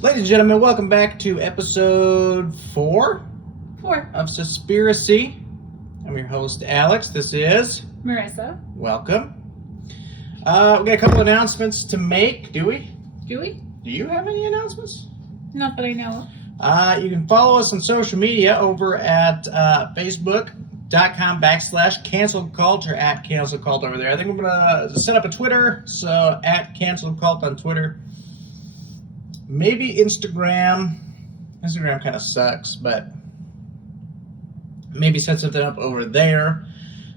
Ladies and gentlemen, welcome back to episode 4 of Suspiracy. I'm your host, Alex. This is Marissa. Welcome. We got a couple announcements to make. Do we? Do you have any announcements? Not that I know of. You can follow us on social media over at facebook.com/cancelcult or at cancelcult over there. I think I'm going to set up a Twitter, so at cancelcult on Twitter. Maybe Instagram. Instagram kind of sucks, but maybe set something up over there.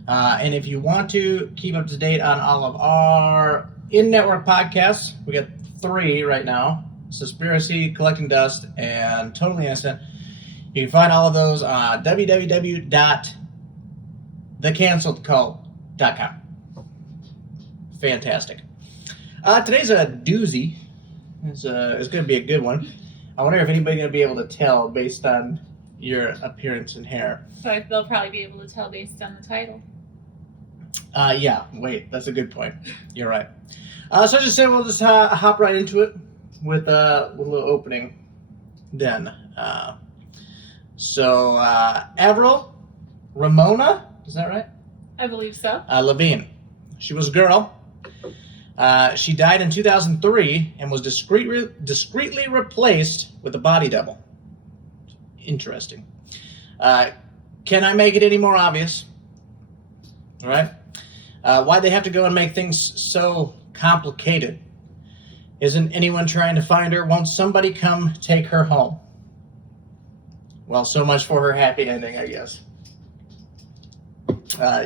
And if you want to keep up to date on all of our in-network podcasts, we got 3 right now. Suspiracy, Collecting Dust, and Totally Innocent. You can find all of those on www.thecanceledcult.com. Fantastic. Today's a doozy. It's going to be a good one. I wonder if anybody's going to be able to tell based on your appearance and hair. So they'll probably be able to tell based on the title. Yeah, wait, that's a good point. You're right. So I just said we'll just hop right into it with a little opening then. Avril Ramona, is that right? I believe so. Lavigne. She was a girl. She died in 2003 and was discreetly replaced with a body double. Interesting. Can I make it any more obvious? All right. Why'd they have to go and make things so complicated? Isn't anyone trying to find her? Won't somebody come take her home? Well, so much for her happy ending, I guess.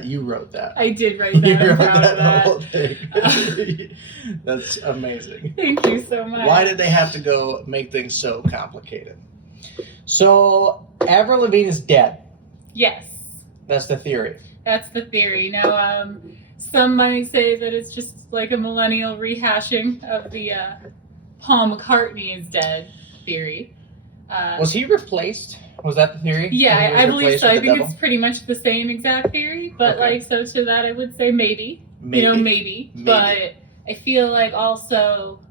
You wrote that. I did write that. You wrote that whole thing. That's amazing. Thank you so much. Why did they have to go make things so complicated? So, Avril Lavigne is dead. Yes. That's the theory. That's the theory. Now, some might say that it's just like a millennial rehashing of the Paul McCartney is dead theory. Was he replaced? Was that the theory? Yeah, I believe so. I think it's pretty much the same exact theory, but okay. so to that I would say maybe. Maybe. But I feel like also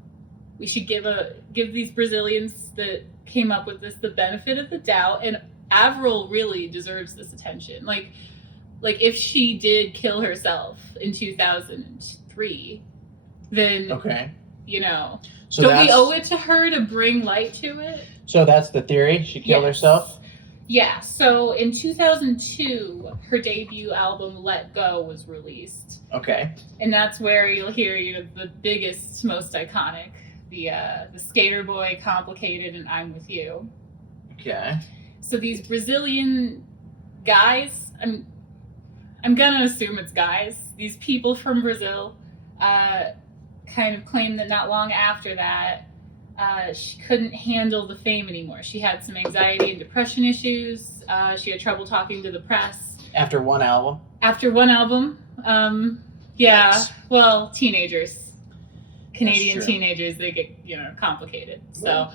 we should give these Brazilians that came up with this the benefit of the doubt, and Avril really deserves this attention. Like if she did kill herself in 2003, then okay. So don't we owe it to her to bring light to it? So that's the theory? She killed herself? Yeah. So in 2002, her debut album "Let Go" was released. Okay. And that's where you'll hear the biggest, most iconic, the Skater Boy, Complicated, and I'm With You. Okay. So these Brazilian guys, I'm gonna assume it's guys. These people from Brazil, kind of claim that not long after that, she couldn't handle the fame anymore. She had some anxiety and depression issues. She had trouble talking to the press. After one album? After one album. Yeah. Yes. Well, teenagers. Canadian teenagers, they get, complicated. So,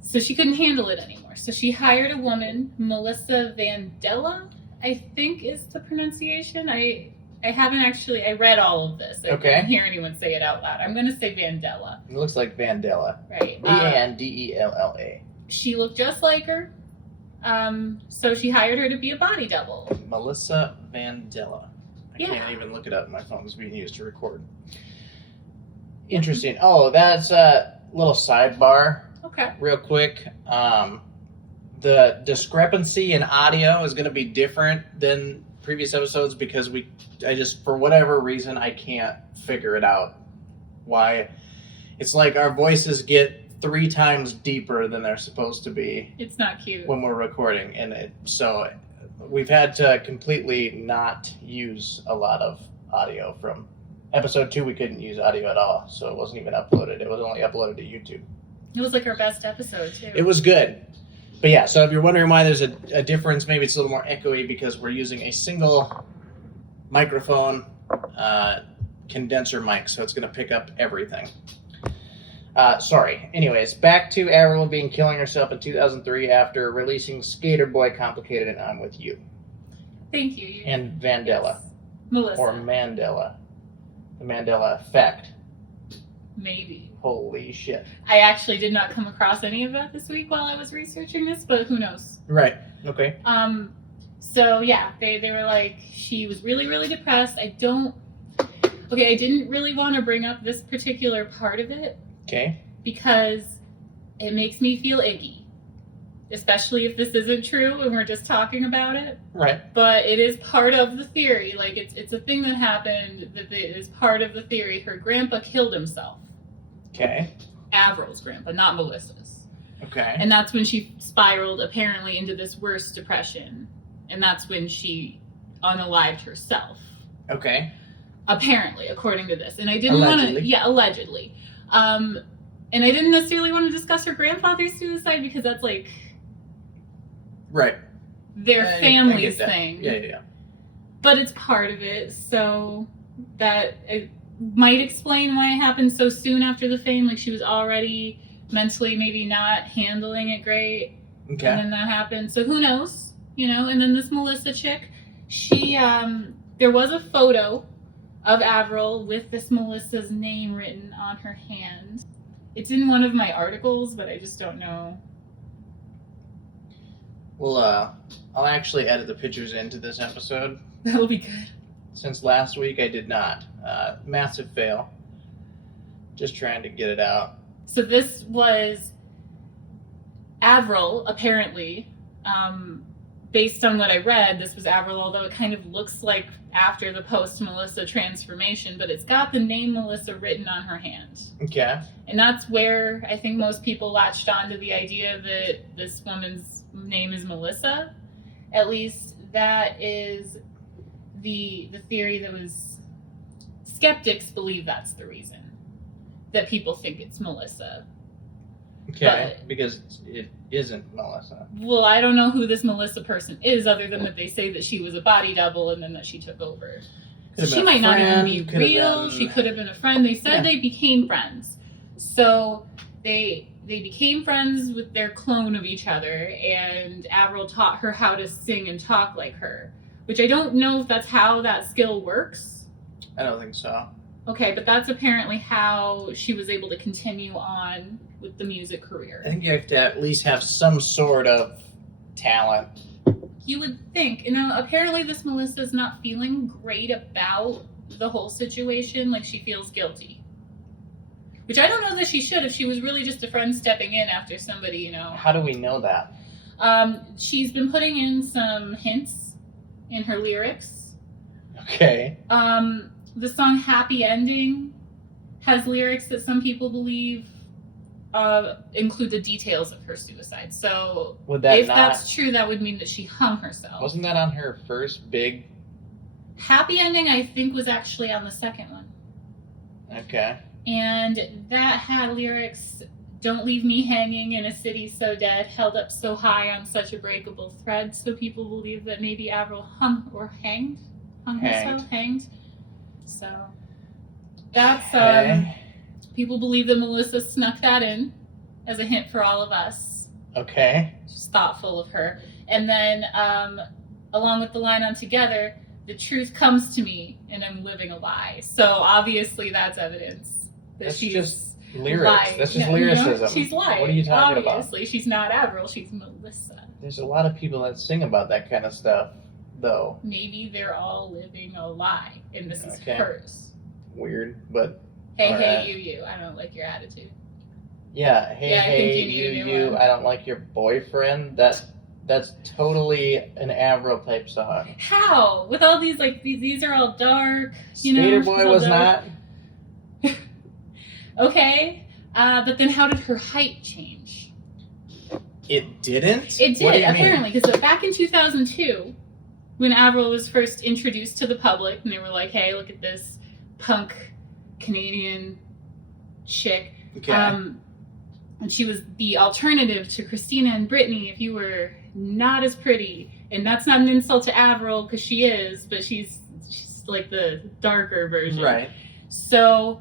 so she couldn't handle it anymore. So she hired a woman, Melissa Vandella, I think is the pronunciation. I haven't actually, I read all of this. I didn't hear anyone say it out loud. I'm going to say Vandella. It looks like Vandella. Right. Vandella. She looked just like her. So she hired her to be a body double. Melissa Vandella. I can't even look it up. My phone's being used to record. Interesting. Oh, that's a little sidebar. Okay. Real quick. The discrepancy in audio is going to be different than previous episodes because I just, for whatever reason, I can't figure it out. Why? It's like our voices get 3 times deeper than they're supposed to be. It's not cute. When we're recording. So we've had to completely not use a lot of audio. From episode 2, we couldn't use audio at all. So it wasn't even uploaded. It was only uploaded to YouTube. It was like our best episode, too. It was good. But yeah, so if you're wondering why there's a difference, maybe it's a little more echoey because we're using a single microphone condenser mic, so it's going to pick up everything. Sorry. Anyways, back to Avril Lavigne killing herself in 2003 after releasing Skater Boy, Complicated, and I'm With You. Thank you. And Vandella. Yes. Melissa. Or Mandela. The Mandela effect. Maybe. Holy shit. I actually did not come across any of that this week while I was researching this, but who knows? Right. Okay. So yeah, they were like, she was really, really depressed. I didn't really want to bring up this particular part of it. Okay. Because it makes me feel icky. Especially if this isn't true and we're just talking about it. Right. But it is part of the theory. Like, it's a thing that happened that is part of the theory. Her grandpa killed himself. Okay. Avril's grandpa, not Melissa's. Okay. And that's when she spiraled, apparently, into this worse depression. And that's when she unalived herself. Okay. Apparently, according to this. And I didn't want to... Yeah, allegedly. And I didn't necessarily want to discuss her grandfather's suicide because that's like... Right. Their family's thing. Yeah. But it's part of it, so that it might explain why it happened so soon after the fame. Like, she was already mentally maybe not handling it great. Okay. And then that happened. So who knows? You know, and then this Melissa chick, she, there was a photo of Avril with this Melissa's name written on her hand. It's in one of my articles, but I just don't know. Well, I'll actually edit the pictures into this episode. That'll be good. Since last week I did not. Massive fail. Just trying to get it out. So this was Avril, apparently. Based on what I read, this was Avril, although it kind of looks like after the post-Melissa transformation, but it's got the name Melissa written on her hand. Okay. And that's where I think most people latched on to the idea that this woman's name is Melissa. At least that is the theory that was... Skeptics believe that's the reason. That people think it's Melissa. Okay, because it isn't Melissa. Well, I don't know who this Melissa person is, other than that they say that she was a body double and then that she took over. So she might not even be real. She could have been a friend. They said they became friends. So they became friends with their clone of each other, and Avril taught her how to sing and talk like her. Which I don't know if that's how that skill works. I don't think so. Okay, but that's apparently how she was able to continue on with the music career. I think you have to at least have some sort of talent. You would think. You know, apparently this Melissa's not feeling great about the whole situation. Like, she feels guilty. Which I don't know that she should if she was really just a friend stepping in after somebody, you know. How do we know that? She's been putting in some hints in her lyrics. Okay. The song Happy Ending has lyrics that some people believe include the details of her suicide. So if that's true, that would mean that she hung herself. Wasn't that on her first big... Happy Ending, I think, was actually on the second one. Okay. And that had lyrics, don't leave me hanging in a city so dead, held up so high on such a breakable thread. So people believe that maybe Avril hung herself. So that's, people believe that Melissa snuck that in as a hint for all of us. Okay. Just thoughtful of her. And then, along with the line on Together, the truth comes to me and I'm living a lie. So obviously that's evidence that she's just lyrics. Lied. That's just lyricism. You know, she's lying. What are you talking about? Obviously, she's not Avril, she's Melissa. There's a lot of people that sing about that kind of stuff, though. Maybe they're all living a lie and this is hers. Weird, but... Hey, you. I don't like your attitude. Yeah, hey, you. I don't like your boyfriend. That's totally an Avril type song. How? With all these, like, these are all dark, Skater Boy was not. Okay, but then how did her height change? It didn't? It did, apparently, because back in 2002, when Avril was first introduced to the public, and they were like, hey, look at this punk Canadian chick. Okay. And she was the alternative to Christina and Britney if you were not as pretty. And that's not an insult to Avril, because she is, but she's like the darker version. Right. So,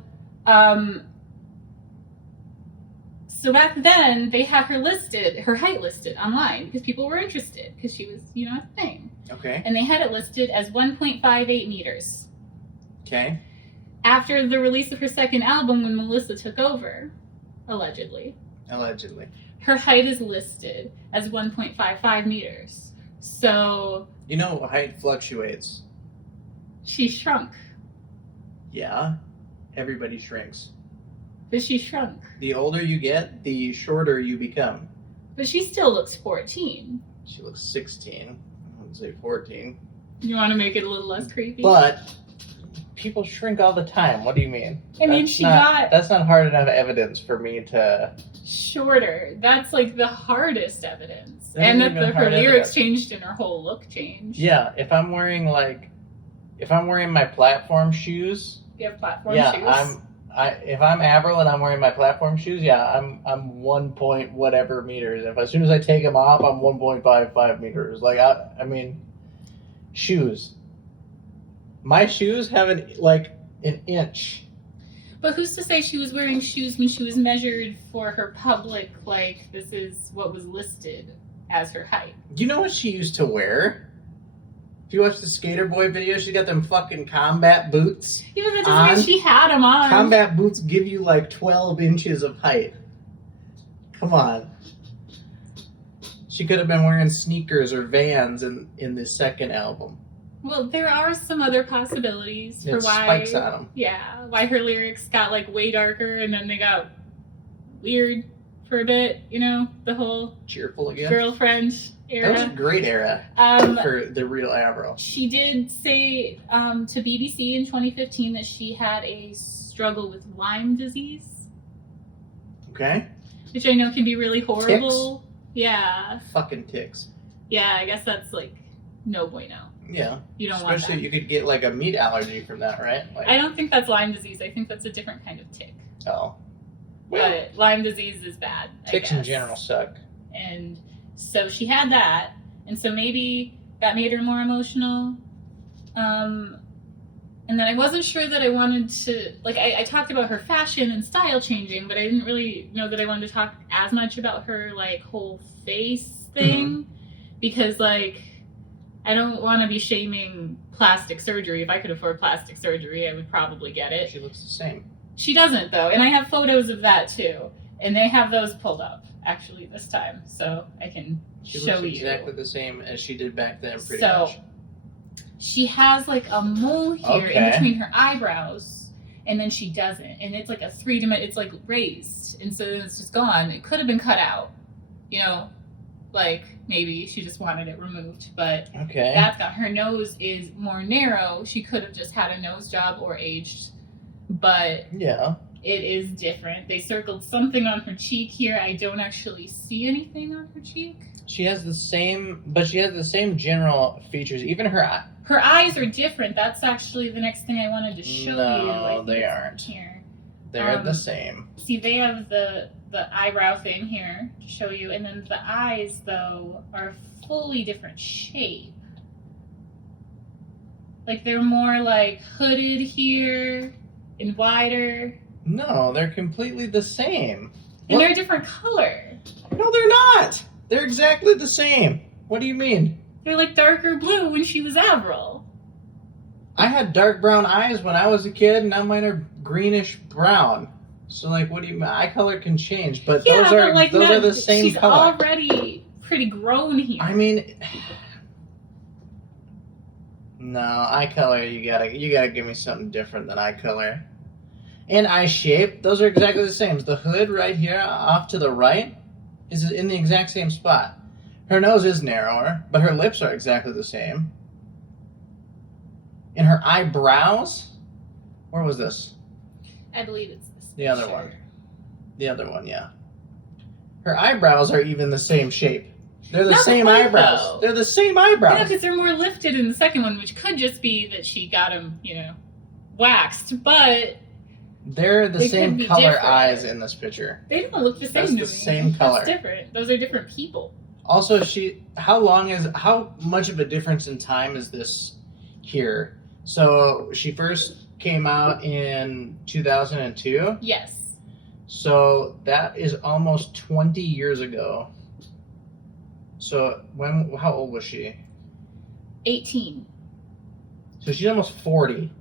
so back then, they had her height listed online, because people were interested, because she was, you know, a thing. Okay. And they had it listed as 1.58 meters. Okay. after the release of her second album when Melissa took over, allegedly. Allegedly. Her height is listed as 1.55 meters. So... You know, height fluctuates. She shrunk. Yeah. Everybody shrinks. But she shrunk. The older you get, the shorter you become. But she still looks 14. She looks 16. I would say 14. You want to make it a little less creepy? But people shrink all the time. What do you mean? I mean, That's not hard enough evidence for me to... Shorter. That's like the hardest evidence. And that her lyrics changed and her whole look changed. Yeah, if I'm wearing my platform shoes... You have platform shoes? If I'm Avril and I'm wearing my platform shoes, I'm 1 point whatever meters. As soon as I take them off, I'm 1.55 meters. Like, I mean, shoes. My shoes have an inch. But who's to say she was wearing shoes when she was measured for her public, like, this is what was listed as her height? Do you know what she used to wear? If you watch the Skater Boy video, she got them fucking combat boots. Yeah, but that doesn't mean she had them on. Combat boots give you 12 inches of height. Come on. She could have been wearing sneakers or Vans in this second album. Well, there are some other possibilities for why spikes on them. Yeah, why her lyrics got way darker and then they got weird for a bit. You know, the whole cheerful again girlfriend era. That was a great era for the real Avril. She did say to BBC in 2015 that she had a struggle with Lyme disease. Okay. Which I know can be really horrible. Ticks? Yeah. Fucking ticks. Yeah, I guess that's no bueno. Yeah. You don't want that. Especially you could get a meat allergy from that, right? I don't think that's Lyme disease. I think that's a different kind of tick. Oh. Well, but Lyme disease is bad. Ticks in general suck. And so she had that. And so maybe that made her more emotional. And then I wasn't sure that I wanted to... I talked about her fashion and style changing, but I didn't really know that I wanted to talk as much about her, whole face thing. Mm-hmm. Because, I don't want to be shaming plastic surgery. If I could afford plastic surgery, I would probably get it. She looks the same. She doesn't, though. And I have photos of that, too. And they have those pulled up, actually, this time. So I can show you. She looks exactly the same as she did back then, pretty much. So she has, a mole here in between her eyebrows. And then she doesn't. And it's a 3-dimensional... It's, raised. And so then it's just gone. It could have been cut out. You know? Maybe she just wanted it removed, but that's got her nose is more narrow. She could have just had a nose job or aged, but it is different. They circled something on her cheek here. I don't actually see anything on her cheek. She has the same general features. Even her eyes are different. That's actually the next thing I wanted to show you. No, they aren't. Here. They're the same. See, they have the eyebrow thing here to show you, and then the eyes, though, are a fully different shape. They're more hooded here and wider. No, they're completely the same. And they're a different color. No, they're not. They're exactly the same. What do you mean? They're darker blue when she was Avril. I had dark brown eyes when I was a kid, and now mine are greenish brown. So, what do you mean? Eye color can change, but those are the same color. She's already pretty grown here. I mean, no, eye color, you gotta give me something different than eye color. And eye shape, those are exactly the same. The hood right here off to the right is in the exact same spot. Her nose is narrower, but her lips are exactly the same. And her eyebrows, where was this? I believe it's this. The other one. The other one, yeah. Her eyebrows are even the same shape. They're the same eyebrows. Though. They're the same eyebrows. Yeah, because they're more lifted in the second one, which could just be that she got them, waxed. But they're the same color different. Eyes in this picture. They don't look the same. That's to the me. same color. That's different. Those are different people. Also, how much of a difference in time is this here? So she first came out in 2002? Yes. So that is almost 20 years ago. So how old was she? 18. So she's almost 40.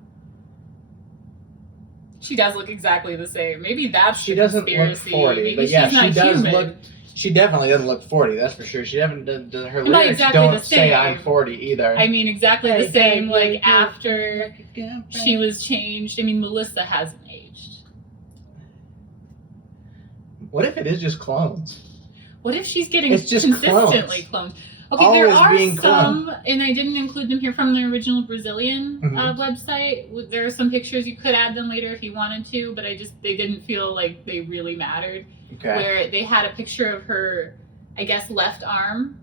She does look exactly the same. Maybe that's she the doesn't look conspiracy. 40, Maybe but yeah, she's not she does human. look. She definitely doesn't look 40. That's for sure. She definitely her Not lyrics exactly don't the say same. I'm 40 either. I mean, exactly the same. Like after she was changed. I mean, Melissa hasn't aged. What if it is just clones? What if she's getting It's just consistently cloned? Okay, there Always are being some, cloned. and I didn't include them here from the original Brazilian website. There are some pictures, you could add them later if you wanted to, but they didn't feel like they really mattered. Okay. Where they had a picture of her, I guess, left arm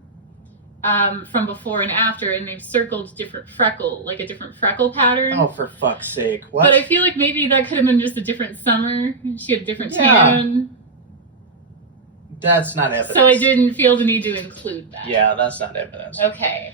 from before and after, and they've circled different a different freckle pattern. Oh, for fuck's sake. What? But I feel like maybe that could have been just a different summer. She had a different tan. That's not evidence. So I didn't feel the need to include that. Yeah, that's not evidence. Okay.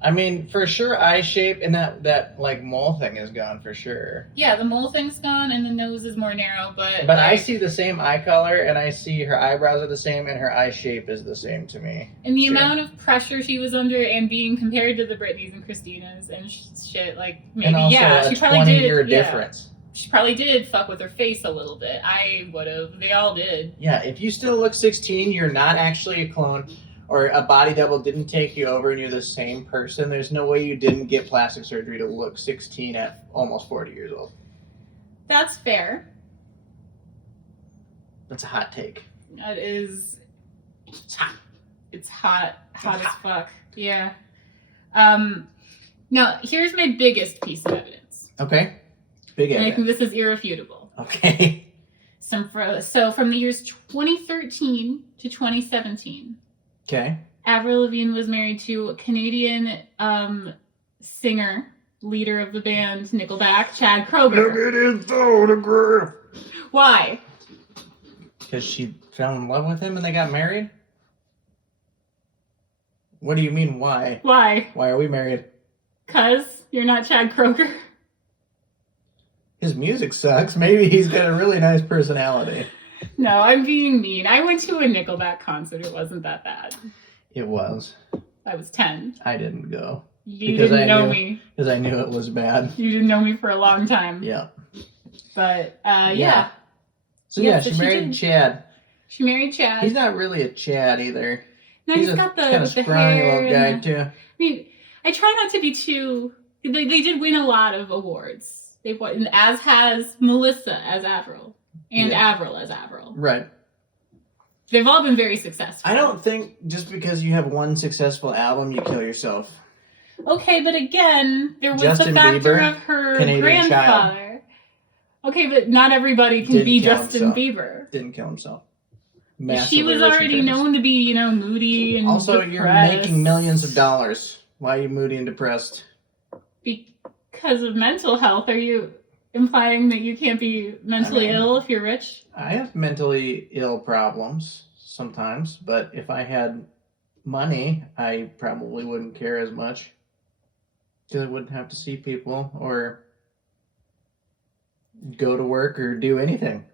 I mean, for sure, eye shape and that like mole thing is gone for sure. Yeah, the mole thing's gone and the nose is more narrow, but I see the same eye color and I see her eyebrows are the same and her eye shape is the same to me. And the amount of pressure she was under and being compared to the Britneys and Christinas and shit, like maybe and also she a probably 20-year did. difference. She probably did fuck with her face a little bit. I would have. They all did. Yeah, if you still look 16, you're not actually a clone, or a body double didn't take you over and you're the same person. There's no way you didn't get plastic surgery to look 16 at almost 40 years old. That's fair. That's a hot take. That is. It's hot. It's hot as fuck. Yeah. Now, here's my biggest piece of evidence. Okay. Big evidence. And I think this is irrefutable. Okay. So from the years 2013 to 2017. Okay. Avril Lavigne was married to a Canadian singer, leader of the band Nickelback, Chad Kroeger. Look at his photograph. Why? Because she fell in love with him and they got married? What do you mean, why? Why? Why are we married? 'Cause you're not Chad Kroeger. His music sucks. Maybe he's got a really nice personality. No, I'm being mean. I went to a Nickelback concert. It wasn't that bad. It was. I was 10. I didn't go. You didn't know me. Because I knew it was bad. You didn't know me for a long time. Yeah. But, yeah. So, yeah, she married Chad. She married Chad. He's not really a Chad either. No, he's got the kind of scrawny little guy, too. I mean, I try not to be too... They did win a lot of awards. They've won, as has Melissa as Avril. And Avril as Avril. Right. They've all been very successful. I don't think just because you have one successful album, you kill yourself. Okay, but again, there was Justin the factor Bieber, of her Canadian grandfather. child. Okay, but not everybody can be Justin Bieber. Didn't kill himself. She was already known to be, moody and also, depressed. you're making millions of dollars. Why are you moody and depressed? Because of mental health. Are you implying that you can't be mentally ill if you're rich? I have mentally ill problems sometimes, but if I had money, I probably wouldn't care as much. Because I wouldn't have to see people or go to work or do anything.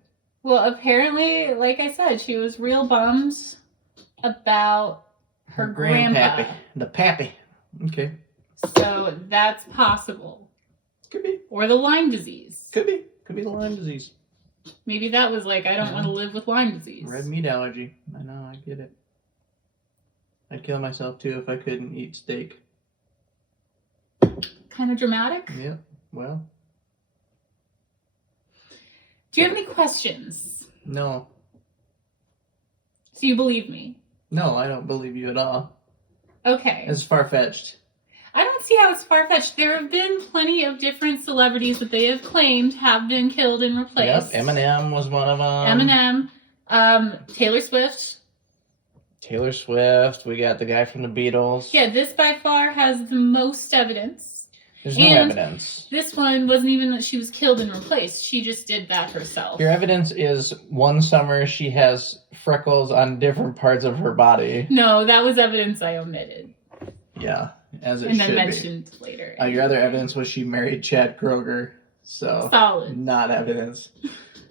Well, apparently, like I said, she was real bummed about her grandpa. The pappy. Okay. So that's possible. Could be. Or the Lyme disease. Could be. Could be the Lyme disease. Maybe that was like, I don't want to live with Lyme disease. Red meat allergy. I know, I get it. I'd kill myself too if I couldn't eat steak. Kind of dramatic? Yeah, well. Do you have any questions? No. So you believe me? No, I don't believe you at all. Okay. It's far-fetched. I don't see how it's far-fetched. There have been plenty of different celebrities that they have claimed have been killed and replaced. Yep, Eminem was one of them. Eminem. Taylor Swift. Taylor Swift. We got the guy from the Beatles. Yeah, this by far has the most evidence. There's no evidence. This one wasn't even that she was killed and replaced. She just did that herself. Your evidence is one summer she has freckles on different parts of her body. No, that was evidence I omitted. Yeah, as it should be. And then mentioned later. Your other evidence was she married Chad Kroeger. So solid. Not evidence.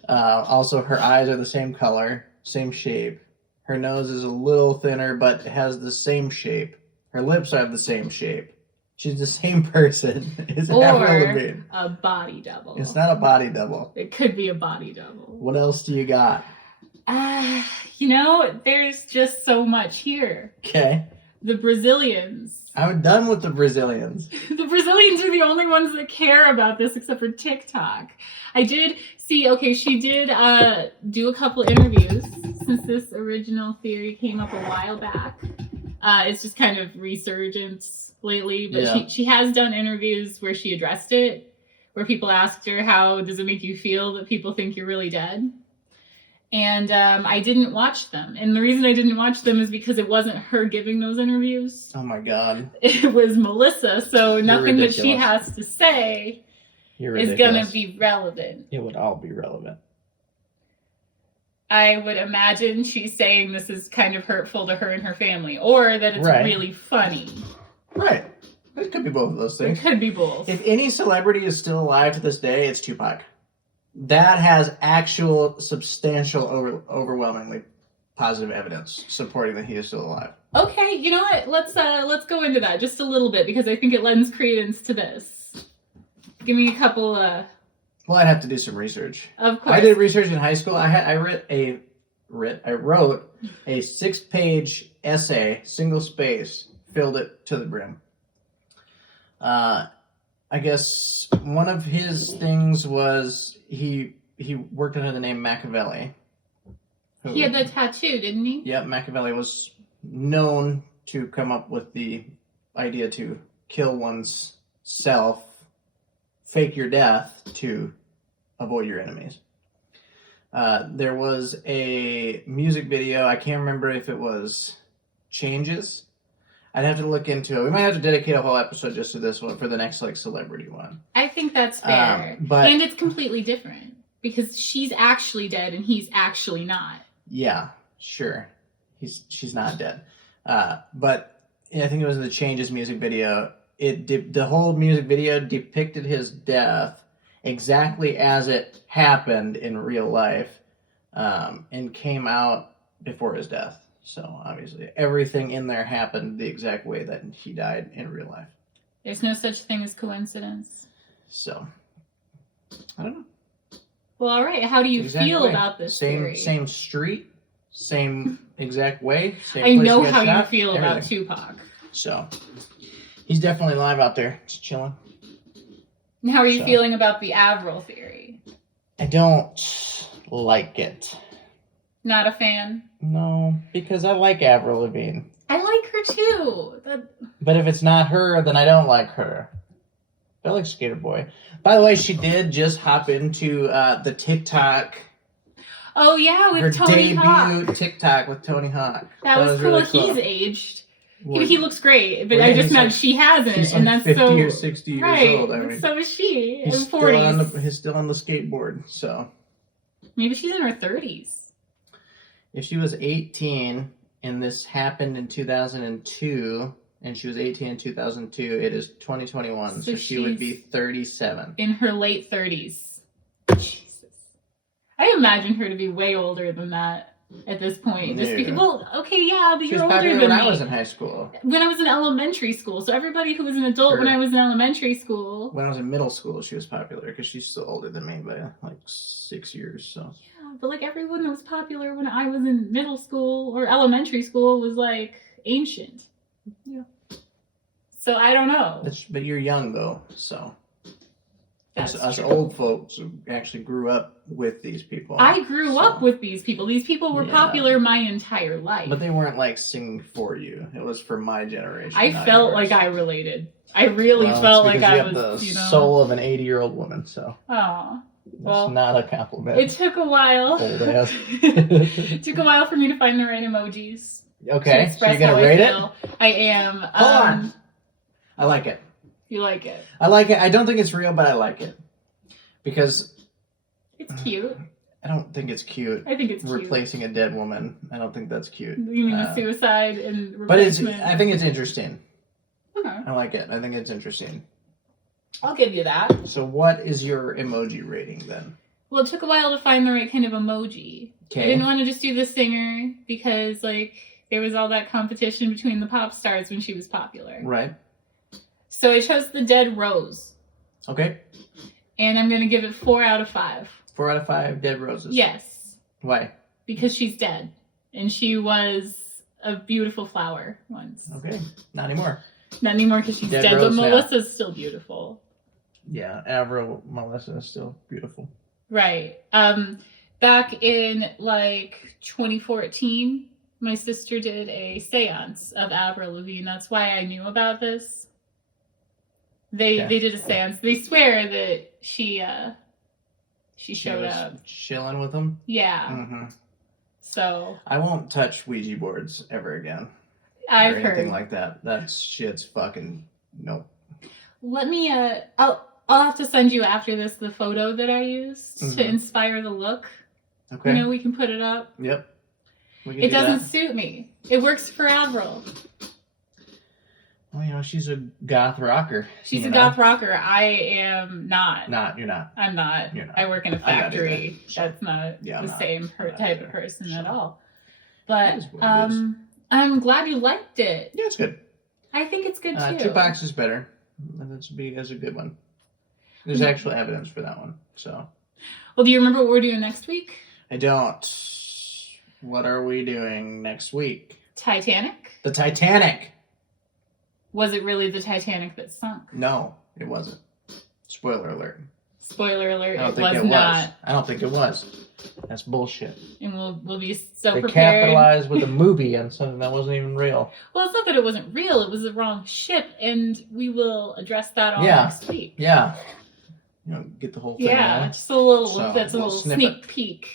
Also, her eyes are the same color, same shape. Her nose is a little thinner, but has the same shape. Her lips have the same shape. She's the same person as Or Avril Lavigne. a body double. It's not a body double. It could be a body double. What else do you got? There's just so much here. Okay. The Brazilians. I'm done with the Brazilians. The Brazilians are the only ones that care about this except for TikTok. I did see, she did do a couple interviews since this original theory came up a while back. It's just kind of resurgence lately, but she has done interviews where she addressed it, where people asked her, how does it make you feel that people think you're really dead? And I didn't watch them. And the reason I didn't watch them is because it wasn't her giving those interviews. Oh my God. It was Melissa, so nothing that she has to say is going to be relevant. It would all be relevant. I would imagine she's saying this is kind of hurtful to her and her family, or that it's really funny. Right. It could be both of those things. It could be both. If any celebrity is still alive to this day, it's Tupac. That has actual, substantial, overwhelmingly positive evidence supporting that he is still alive. Okay, you know what? Let's go into that just a little bit because I think it lends credence to this. Give me a couple. Well, I'd have to do some research. Of course, I did research in high school. I wrote a 6-page essay, single space, filled it to the brim. I guess one of his things was he worked under the name Machiavelli. He had the tattoo, didn't he? Yep, Machiavelli was known to come up with the idea to kill one's self, fake your death to avoid your enemies. There was a music video. I can't remember if it was Changes. I'd have to look into it. We might have to dedicate a whole episode just to this one for the next celebrity one. I think that's fair. And it's completely different because she's actually dead and he's actually not. Yeah, sure. She's not dead. But I think it was the Changes music video. The whole music video depicted his death exactly as it happened in real life, and came out before his death. So, obviously, everything in there happened the exact way that he died in real life. There's no such thing as coincidence. So, I don't know. Well, all right. How do you feel about this theory? Same street, same exact way. Same I place know he got how shot, you feel everything. about Tupac. So, he's definitely alive out there, just chilling. And how are you feeling about the Avril theory? I don't like it. Not a fan? No, because I like Avril Lavigne. I like her too. But if it's not her, then I don't like her. I like Skater Boy. By the way, she did just hop into the TikTok. Oh yeah, with Tony Hawk. Her debut TikTok with Tony Hawk. That was cool. Really cool. He's aged. Well, he looks great, but I just meant she hasn't, she's and like that's 50 or 60 years old. I mean, so is she. He's in 40s. He's still on the skateboard, so maybe she's in her 30s. If she was 18 and this happened in 2002, and she was 18 in 2002, it is 2021, so she would be 37. In her late 30s. Jesus. I imagine her to be way older than that at this point. Just because, but you're older than me. When I was in high school. When I was in elementary school. So everybody who was an adult when I was in elementary school. When I was in middle school, she was popular because she's still older than me by like 6 years, so. Yeah, but like everyone that was popular when I was in middle school or elementary school was like ancient. Yeah. So I don't know. But you're young though, so. Us true. Old folks who actually grew up with these people. I grew up with these people. These people were popular my entire life. But they weren't like singing for you. It was for my generation. I felt like I related. I really felt like I was, the soul of an 80-year-old woman, so. Oh. Well, that's not a compliment. It took a while. Old ass. It took a while for me to find the right emojis. Okay, so you're gonna rate it? I am. Hold on. I like it. You like it? I like it. I don't think it's real, but I like it. Because... It's cute. I don't think it's cute. I think it's cute. Replacing a dead woman. I don't think that's cute. You mean the suicide and replacement? But I think it's interesting. Okay. I like it. I think it's interesting. I'll give you that. So what is your emoji rating then? Well, it took a while to find the right kind of emoji. Okay. I didn't want to just do the singer because, like, there was all that competition between the pop stars when she was popular. Right. So I chose the dead rose. Okay. And I'm going to give it 4 out of 5. 4 out of 5 dead roses. Yes. Why? Because she's dead. And she was a beautiful flower once. Okay. Not anymore. Not anymore because she's dead, but Melissa's still beautiful. Yeah, Avril, Melissa is still beautiful. Right. Back in like 2014, my sister did a seance of Avril Lavigne. That's why I knew about this. They did a seance. They swear that she showed up. Chilling with them? Yeah. Mm-hmm. So I won't touch Ouija boards ever again. I've or heard anything like that. That shit's fucking nope. Let me I'll have to send you after this the photo that I used to inspire the look. Okay. You know, we can put it up. Yep. It doesn't suit me. It works for Avril. Well, you know, she's a goth rocker. She's a goth rocker. I am not. You're not. I'm not. You're not. I work in a factory. That's not the same type of person at all. But I'm glad you liked it. Yeah, it's good. I think it's good too. Tupac is better. That's a good one. There's actual evidence for that one. So. Well, do you remember what we're doing next week? I don't. What are we doing next week? Titanic. The Titanic. Was it really the Titanic that sunk? No, it wasn't. Spoiler alert. Spoiler alert, I don't think it was. I don't think it was. That's bullshit. And we'll be so they prepared. They capitalized with a movie on something that wasn't even real. Well, it's not that it wasn't real. It was the wrong ship, and we will address that all next week. Yeah. You know, get the whole thing. Yeah, just a little sneak peek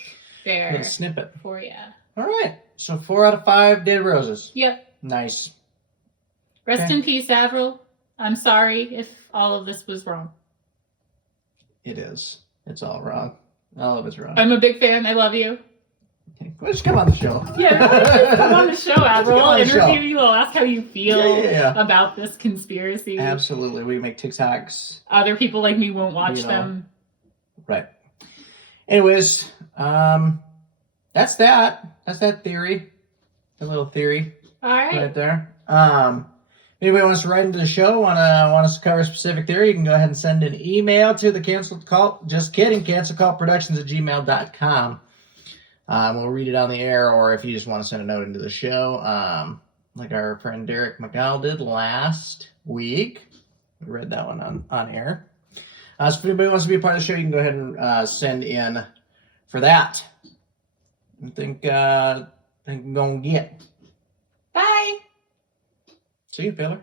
there. A little snippet. For you. All right. So 4 out of 5 dead roses. Yep. Nice. Rest in peace, Avril. I'm sorry if all of this was wrong. It is. It's all wrong. All of it's wrong. I'm a big fan. I love you. Well, just come on the show. Yeah, come on the show, Avril. I'll interview you. I'll ask how you feel about this conspiracy. Absolutely. We make TikToks. Other people like me won't watch them. Right. Anyways, that's that. That's that theory. A little theory. All right. Right there. Anybody wants to write into the show, want us to cover a specific theory, you can go ahead and send an email to the Canceled Cult. Just kidding, cancelcultproductions@gmail.com. We'll read it on the air, or if you just want to send a note into the show, like our friend Derek McDowell did last week. We read that one on air. So if anybody wants to be a part of the show, you can go ahead and send in for that. I think I'm going to get. Bye. See you, Taylor.